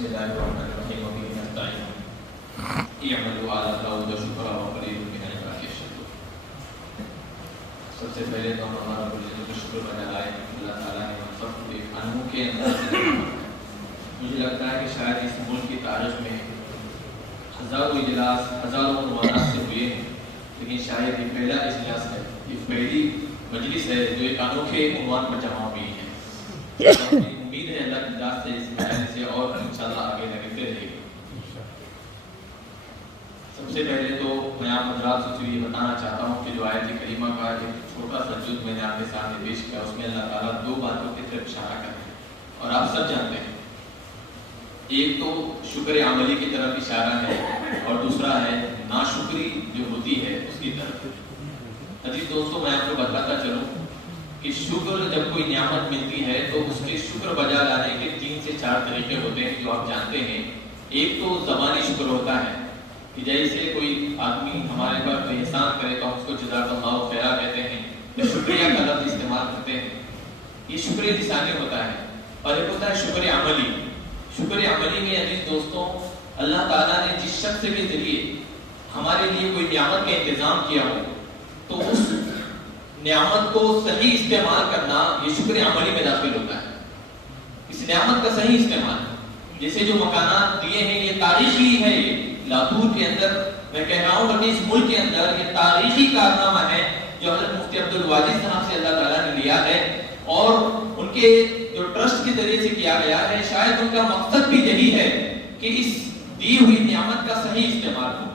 بسم اللہ الرحمن الرحیم وبہ نستعین اعملوا آل داؤد شکرا وقلیل من عبادی الشکور۔ سب سے پہلے تو ہم ہمارا کا شکر بنا لائے اللہ تعالیٰ نے ہم سب کو ایک انوکھے انداز سے مجھے لگتا ہے کہ شاید اس ملک کی تاریخ میں ہزاروں اجلاس ہزاروں عنوانات سے ہوئے ہیں، لیکن شاید یہ پہلا اجلاس ہے، یہ پہلی مجلس ہے جو ایک انوکھے عنوان پر جمع ہوئی ہے۔ امید ہے اللہ کی ذات سے اس مجلس سے اور انشاءاللہ آگے لگتے رہے گی۔ سب سے پہلے تو میں آپ حضرات سے یہ بتانا چاہتا ہوں کہ جو آیت کریمہ کا ایک چھوٹا سا جز میں نے آپ کے سامنے پیش کیا، اس میں اللہ تعالیٰ دو باتوں کی طرف اشارہ کرتے ہیں اور آپ سب جانتے ہیں، ایک تو شکر عملی کی طرف اشارہ ہے اور دوسرا ہے ناشکری جو ہوتی ہے اس کی طرف۔ عزیز دوستو، میں آپ کو بتاتا چلوں کہ شکر جب کوئی نعمت ملتی ہے تو اس کے شکر بجا لانے کے 3 سے 4 طریقے ہوتے ہیں جو آپ جانتے ہیں۔ ایک تو زبانی شکر ہوتا ہے کہ جیسے کوئی آدمی ہمارے پر کوئی احسان کرے تو ہم اس کو جزاک اللہ خیرہ کہتے ہیں، تو شکریہ کا لفظ استعمال کرتے ہیں، یہ شکر لسانی ہوتا ہے۔ اور ایک ہوتا ہے شکر عملی۔ شکر عملی میں عزیز دوستوں، اللہ تعالیٰ نے جس شخص کے ذریعے ہمارے لیے کوئی نعمت کا انتظام کیا ہو تو اس نعمت کو صحیح استعمال کرنا یہ شکر عملی میں داخل ہوتا ہے۔ اس نعمت کا صحیح استعمال، جیسے جو مکانات دیے ہیں یہ تاریخی ہے، یہ لاتور کے اندر میں کہہ رہا ہوں بلکہ اس ملک کے اندر یہ تاریخی کارنامہ ہے جو حضرت مفتی عبدالواجد صاحب سے اللہ تعالیٰ نے لیا ہے اور ان کے جو ٹرسٹ کے ذریعے سے کیا گیا ہے۔ شاید ان کا مقصد بھی یہی ہے کہ اس دی ہوئی نعمت کا صحیح استعمال ہو۔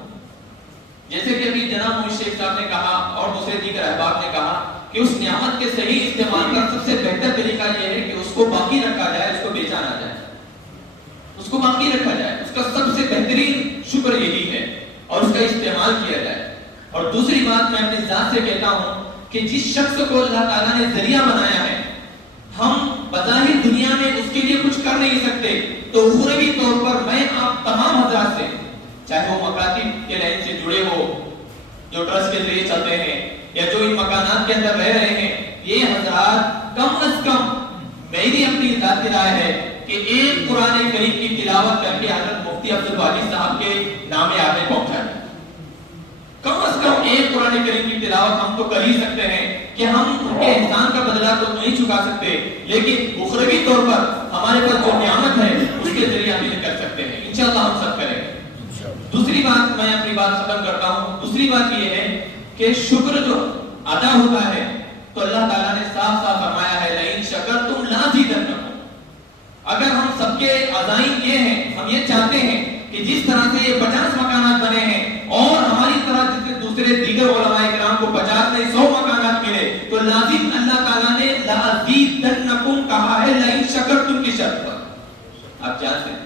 جیسے کہ ابھی جناب موئی شیخ صاحب نے کہا اور دوسرے دیگر احباب نے کہا کہ اس نعمت کے صحیح استعمال کا سب سے بہتر طریقہ یہ ہے کہ اس کو باقی رکھا جائے، اس کو بیچا نہ جائے، اس کو باقی رکھا جائے۔ اس کا سب سے بہترین شکر یہی ہے اور اس کا استعمال کیا جائے۔ اور دوسری بات میں اپنی ذات سے کہتا ہوں کہ جس شخص کو اللہ تعالیٰ نے ذریعہ بنایا ہے، ہم بظاہر دنیا میں اس کے لیے کچھ کر نہیں سکتے، تو اخروی طور پر میں آپ تمام حضرات سے، چاہے وہ مکاتب کے لائن سے جڑے ہو جو ٹرسٹ کے ذریعے چلتے ہیں یا جو ان مکانات کے اندر رہ رہے ہیں، یہ حضرات کم از کم میری اپنی ذاتی رائے ہے کہ ایک قرآن کریم کی تلاوت کر کے حضرت مفتی عبدالواجد صاحب کے نام آگے پہنچا ہے۔ کم از کم ایک قرآن کریم کی تلاوت ہم تو کر ہی سکتے ہیں کہ ہم ان کے احسان کا بدلہ تو نہیں چکا سکتے، لیکن اخروی طور پر ہمارے پاس جو نعمت ہے اس کے ذریعے ہم یہ کر سکتے ہیں۔ انشاءاللہ ہم سب کریں گے۔ دوسری بات میں اپنی بات ختم کرتا ہوں، دوسری بات یہ ہے کہ شکر جو ادا ہوتا ہے تو اللہ تعالیٰ نے صاف صاف فرمایا ہے لئن شکرتم لازیدنکم۔ اگر ہم سب کے عزائم یہ ہیں، ہم یہ چاہتے ہیں کہ جس طرح سے یہ 50 مکانات بنے ہیں اور ہماری طرح جتنے دوسرے دیگر علماء کرام کو 50 نہیں 100 مکانات ملے، تو لازم اللہ تعالیٰ نے لازیدنکم کہا ہے لئن شکرتم کی شرط پر۔ آپ جانتے ہیں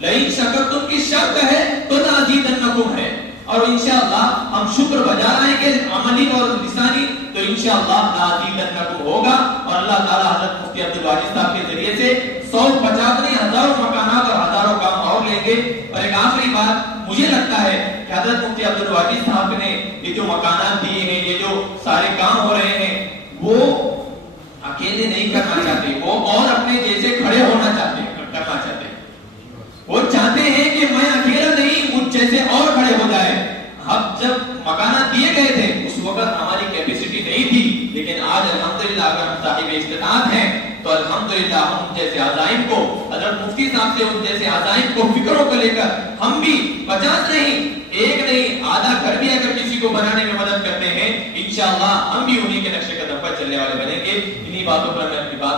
لئن شکرتم کی شرط ہے تو لازیدنکم ہے، اور انشاءاللہ ہم شکر بجا لائیں گے عملی اور لسانی تو انشاءاللہ لازیدنکم ہوگا، اور اللہ تعالیٰ حضرت مفتی عبدالواجد صاحب کے ذریعے سے 150 نہیں ہزاروں مکانات اور ہزاروں کام اور لیں گے۔ اور ایک آخری بات مجھے لگتا ہے کہ حضرت مفتی عبدالواجد صاحب نے یہ جو مکانات دیے ہیں، یہ جو سارے کام ہو رہے ہیں، وہ اکیلے نہیں کرنا چاہتے، وہ اور اپنے جیسے کھڑے ہونا چاہتے ہیں، کرنا چاہتے ہیں۔ وہ چاہتے ہیں کہ میں اکیلا نہیں، مجھ جیسے اور کھڑے ہو جائے۔ اب جب مکانات دیے گئے تھے اس وقت ہماری کیپیسٹی نہیں تھی، لیکن آج الحمدللہ اگر ہم صاحب استطاعت ہیں تو الحمدللہ ہم جیسے عزائم کو، حضرت مفتی صاحب سے ان جیسے عزائم کو، فکروں کو لے کر ہم بھی 50 نہیں، 1 نہیں، آدھا گھر بھی اگر کسی کو بنانے میں مدد کرتے ہیں، انشاءاللہ ہم بھی انہی کے نقش قدم پر چلنے والے بنیں گے۔ انہی باتوں پر میں اپنی بات